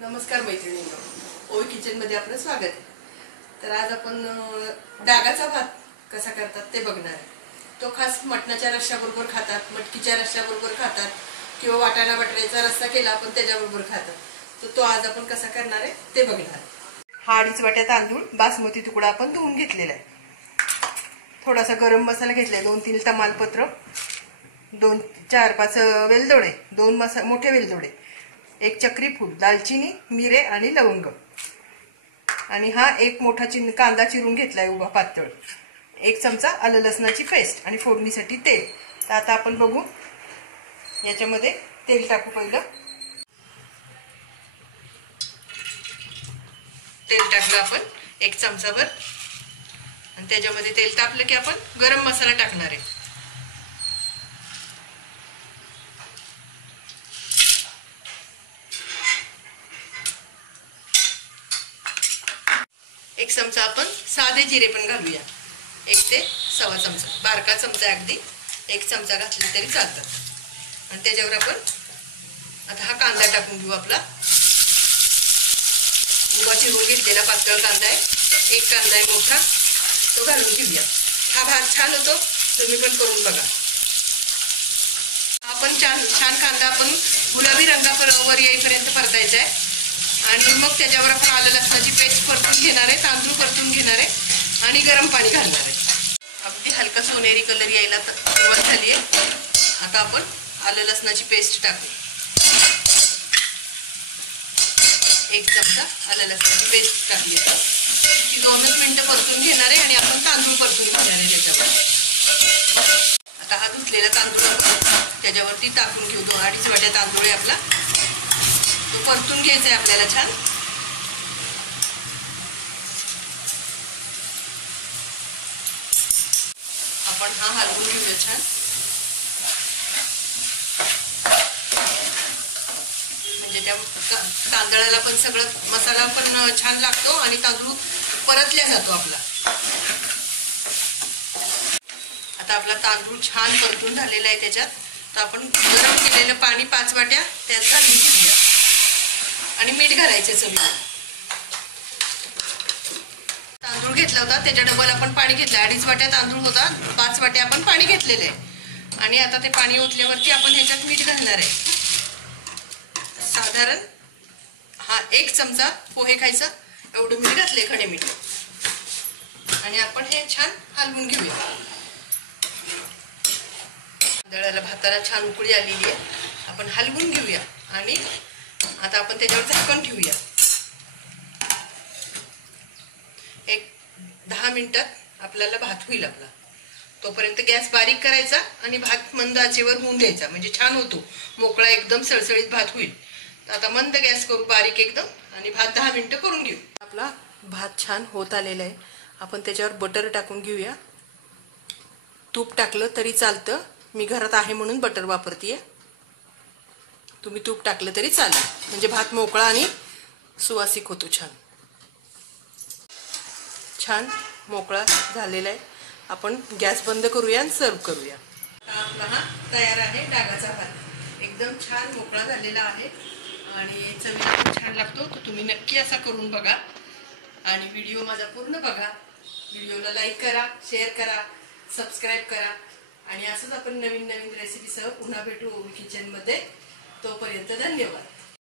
नमस्कार मैत्रिणींनो, ओवी किचन मध्ये आपलं स्वागत आहे। तर आज आपण डागाचा भात कसा करतात ते बघणार आहे। तो खास मटणाच्या रश्श्याबरोबर खातात, मटकीच्या रश्श्याबरोबर खातात किंवा वाटाणा बटाट्याचा रस्सा केला आपण त्याच्याबरोबर खातात। तर तो आज आपण कसा करणार आहे ते बघणार आहे। हा 2.5 वाट्या तांदूळ बासमती तुकडा आपण धुवून घेतलेला आहे। थोडासा गरम मसाला घेतलाय, 2-3 तमालपत्र, 4-5 वेलदोडे, 2 मोठे वेलदोडे, 1 चक्री फूल, दालचिनी, मिरे आणि लवंग, आणि हा 1 मोठा कांदा चिरून घेतलाय उभा पातळ, 1 चमचा आलं लसणाची पेस्ट आणि फोडणीसाठी तेल। तर आता आपण बघू, याच्यामध्ये तेल टाकू। पहिलं तेल टाकलं आपण 1 चमचाभर, आणि त्याच्यामध्ये तेल तापलं की आपण गरम मसाला टाकणार आहे। 1 चमचा आपण साधे जिरे पण घालूया, 1 ते 1.25 चमचा, बारका चमचा अगदी 1 चमचा घातली तरी चालतात। आणि त्याच्यावर आपण आता हा कांदा टाकून घेऊ। आपला उभा चिरून घेतलेला पातळ कांदा आहे, 1 कांदा आहे मोठा, तो घालून घेऊया। हा भात छान होतो, तुम्ही पण करून बघा। आपण छान कांदा आपण गुलाबी रंगावर येईपर्यंत परतायचा आहे, आणि मग त्याच्यावर आपण आलं लसणाची पेस्ट परतून घेणार आहे, तांदूळ परतून घेणार आहे आणि गरम पाणी घालणार आहे। अगदी हलका सोनेरी कलर यायला सुरुवात झाली आहे। आता आपण आलं लसणाची पेस्ट टाकू, 1 चमचा आलं लसणाची पेस्ट टाकूया। 2 मिनिटं परतून घेणार आहे आणि आपण तांदूळ परतून घेणार आहे त्याच्यावर। आता हा धुतलेला तांदूळ त्याच्यावरती टाकून घेऊ। 2-2.5 वाट्या तांदूळ आहे आपला, तो परतून घ्यायचा आहे आपल्याला छान। आपण हा हलवून घेऊया छान, म्हणजे त्या तांदळाला पण सगळं मसाला पण छान लागतो आणि तांदूळ परतल्या जातो आपला। आता आपला तांदूळ छान परतून झालेला आहे त्याच्यात, तर आपण गरम केलेलं पाणी 5 वाट्या त्यात घालून घेऊया आणि मीठ घालायचे चवीला। तांदूळ घेतला होता त्याच्या डबल आपण पाणी घेतलं, 2.5 वाट्या तांदूळ होता, 5 वाट्या आपण पाणी घेतलेलं आहे। आणि आता ते पाणी ओतल्यावरती आपण ह्याच्यात मीठ घालणार आहे, साधारण हा 1 चमचा पोहे खायचा एवढं मीठ घातले, खडे मीठ। आणि आपण हे छान हलवून घेऊया। तांदळाला भाताला छान उकळी आलेली आहे, आपण हलवून घेऊया आणि आता आपण त्याच्यावर झाकण ठेवूया। 10 मिनिटात आपल्याला भात होईल आपला। तोपर्यंत गॅस बारीक करायचा आणि भात मंद आचेवर होऊन द्यायचा, म्हणजे छान होतो, मोकळा एकदम सळसळीत भात होईल। तर आता मंद गॅस करू, बारीक एकदम, आणि भात 10 मिनिटं करून घेऊ। आपला भात छान होत आलेला आहे, आपण त्याच्यावर बटर टाकून घेऊया। तूप टाकलं तरी चालतं, मी घरात आहे म्हणून बटर वापरतेय, तुम्ही तूप टाकलं तरी चालेल, म्हणजे भात मोकळा आणि सुवासिक होतो छान। छान मोकळा झालेला आहे, आपण गॅस बंद करूया आणि सर्व करूया। आपला हा तयार आहे डागाचा भात, एकदम छान मोकळा झालेला आहे आणि चवीला खूप छान लागतो। तर तुम्ही नक्की असा करून बघा आणि व्हिडिओ माझा पूर्ण बघा। व्हिडिओला लाईक करा, शेअर करा, सबस्क्राईब करा, आणि असंच आपण नवीन रेसिपीसह पुन्हा भेटू ओवी किचन मध्ये। तोपर्यंत धन्यवाद।